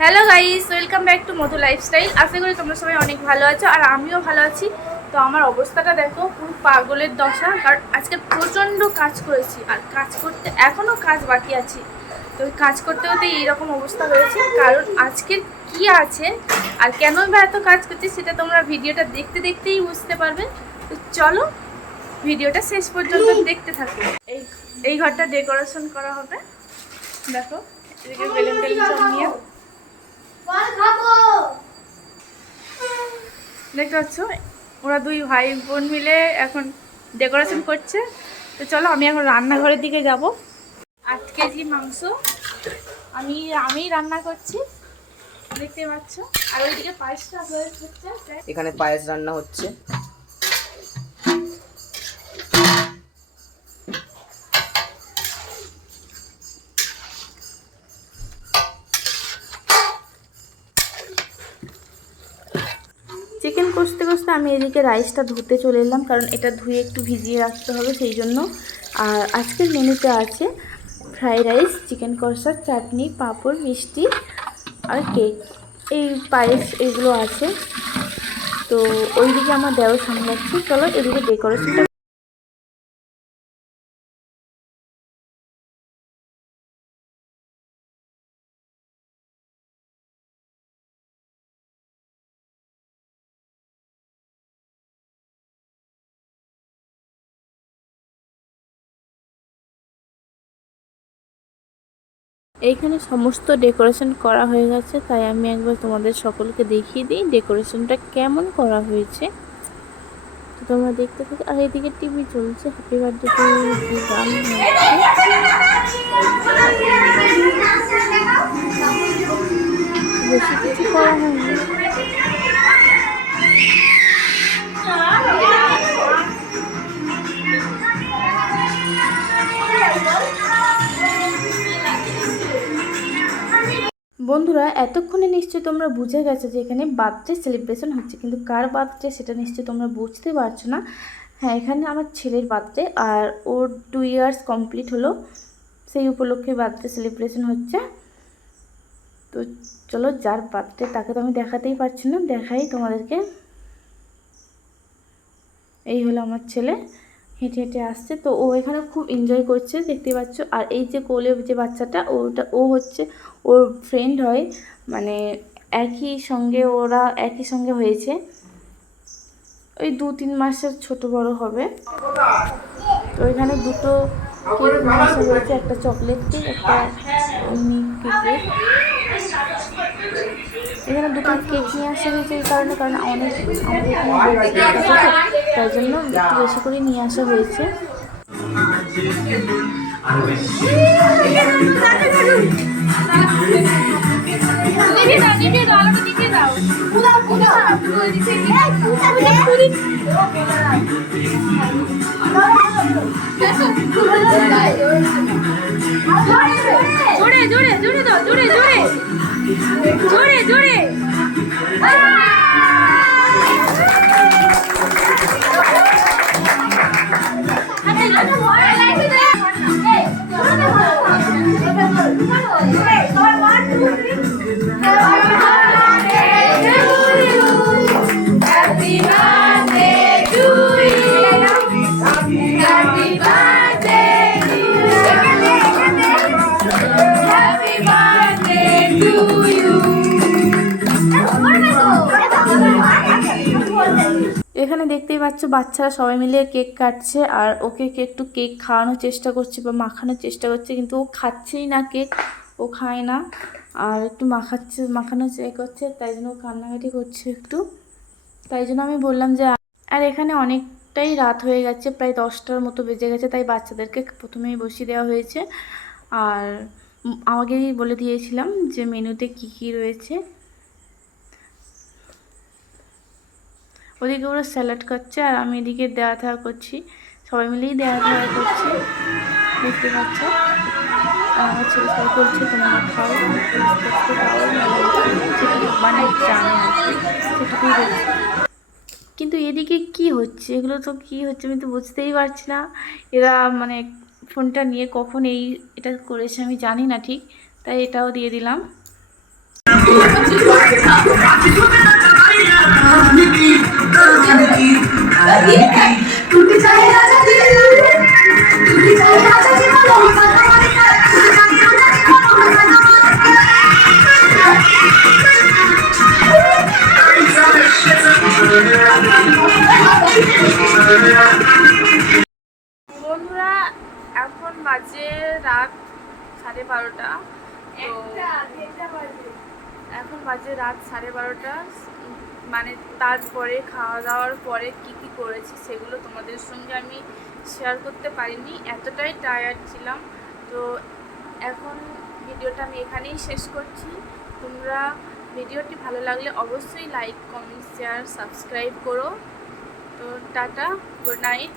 Hello guys, welcome back to Madhu Lifestyle. আশা করি তোমরা সবাই অনেক ভালো আছো আর আমিও ভালো আছি। তো আমার অবস্থাটা দেখো, পুরো পাগলের দশা। কারণ আজকে প্রচণ্ড কাজ করেছি আর কাজ করতে এখনও কাজ বাকি আছে। তো কাজ করতে করতে এইরকম অবস্থা হয়েছে। কারণ আজকের কি আছে আর কেনই বা এত কাজ করছি সেটা তোমরা ভিডিওটা দেখতে দেখতেই বুঝতে পারবে। তো চলো ভিডিওটা শেষ পর্যন্ত দেখতে থাকো। এই ঘরটা ডেকোরেশন করা হবে। দেখো এদিকে বেলুন টেলুন সব নিয়ে দেখতে পাচ্ছ, ওরা দুই ভাই বোন মিলে এখন ডেকোরেশন করছে। তো চলো আমি এখন রান্নাঘরের দিকে যাব। 8 কেজি মাংস আমি রান্না করছি, দেখতে পাচ্ছ। আর ওইদিকে পায়েসটা হচ্ছে, এখানে পায়েস রান্না হচ্ছে। চিকেন কষতে কষতে আমি এদিকে রাইসটা ধুতে চলে এলাম, কারণ এটা ধুয়ে একটু ভিজিয়ে রাখতে হবে সেই জন্য। আর আজকের মেনুতে আছে ফ্রাইড রাইস, চিকেন কষা, চাটনি, পাঁপড়, মিষ্টি আর কেক, এই পায়েস এগুলো আছে। তো ওইদিকে আমার দেওয়া সামলাচ্ছি। চলো এদিকে ডেকোরেশনটা। এইখানে সমস্ত ডেকোরেশন করা হয়ে গেছে, তাই আমি একবার তোমাদের সকলকে দেখিয়ে দিই ডেকোরেশনটা কেমন করা হয়েছে। তো তোমরা দেখতে থাকো। আর এদিকে টিভি চলছে, হ্যাপি বার্থডে টু ইউ গান বেশি কিছু করা হয়নি। বন্ধুরা, এতক্ষণে নিশ্চয়ই তোমরা বুঝে গেছো যে এখানে বার্থডে সেলিব্রেশন হচ্ছে, কিন্তু কার বার্থডে সেটা নিশ্চয়ই তোমরা বুঝতে পারছো না। হ্যাঁ, এখানে আমার ছেলের বার্থডে, আর ওর 2 ইয়ার্স কমপ্লিট হলো, সেই উপলক্ষে বার্থডে সেলিব্রেশন হচ্ছে। তো চলো, যার বার্থডে তাকে তো আমি দেখাতেই পারছি না, দেখাই তোমাদেরকে। এই হলো আমার ছেলে, হেঁটে হেঁটে আসছে। তো ও এখানে খুব এনজয় করছে, দেখতে পাচ্ছ। আর এই যে কোলে যে বাচ্চাটা, ও হচ্ছে ওর ফ্রেন্ড হয়, মানে ওরা একই সঙ্গে হয়েছে। ওই 2-3 মাসের ছোট বড় হবে। তো এখানে দুটো কেক নিয়ে আসা হয়েছে, একটা চকলেট কেক, একটা এমনি কেক। এখানে দুটো কেক নিয়ে আসা হয়েছে এই কারণে, কারণ আমাদের এখানে তাই জন্য একটু বেশি করে নিয়ে আসা হয়েছে। জোরে জোরে জোরে দাও, জোরে জোরে জোরে জোরে। এখানে দেখতেই পাচ্ছ বাচ্চারা সবাই মিলে কেক কাটছে, আর ওকে একটু কেক খাওয়ানোর চেষ্টা করছে বা মাখানোর চেষ্টা করছে, কিন্তু ও খাচ্ছেই না কেক, ও খায় না। আর একটু মাখানোর করছে, তাই জন্য ও কান্নাকাটি করছে একটু। তাই জন্য আমি বললাম যে, আর এখানে অনেকটাই রাত হয়ে গেছে, প্রায় 10টার মতো বেজে গেছে, তাই বাচ্চাদেরকে প্রথমেই বসিয়ে দেওয়া হয়েছে। আর আগেই বলে দিয়েছিলাম যে মেনুতে কি কি রয়েছে। ওদিকে ওরা স্যালাড খাচ্ছে আর আমি এদিকে দেওয়া থাওয়া করছি, সবাই মিলেই দেওয়া থাওয়া করছি, দেখতে পাচ্ছ। আর আমার ছেলে সবাই বলছে তোমরা খাও, মানে জানে আর কি, সেটুকুই বলছি। কিন্তু এদিকে কি হচ্ছে, এগুলো তো কি হচ্ছে আমি তো বুঝতেই পারছি না। এরা মানে ফোনটা নিয়ে কখন এটা করেছে আমি জানি না ঠিক, তাই এটাও দিয়ে দিলাম। বন্ধুরা এখন বাজে রাত 12:30। এখন বাজে রাত 12:30, মানে তারপরে খাওয়া দাওয়ার পরে কি কি করেছি সেগুলো তোমাদের সঙ্গে আমি শেয়ার করতে পারিনি, এতটাই টায়ার্ড ছিলাম। তো এখন ভিডিওটা আমি এখানেই শেষ করছি। তোমরা ভিডিওটি ভালো লাগলে অবশ্যই লাইক, কমেন্ট, শেয়ার, সাবস্ক্রাইব করো। তো টাটা, গুড নাইট।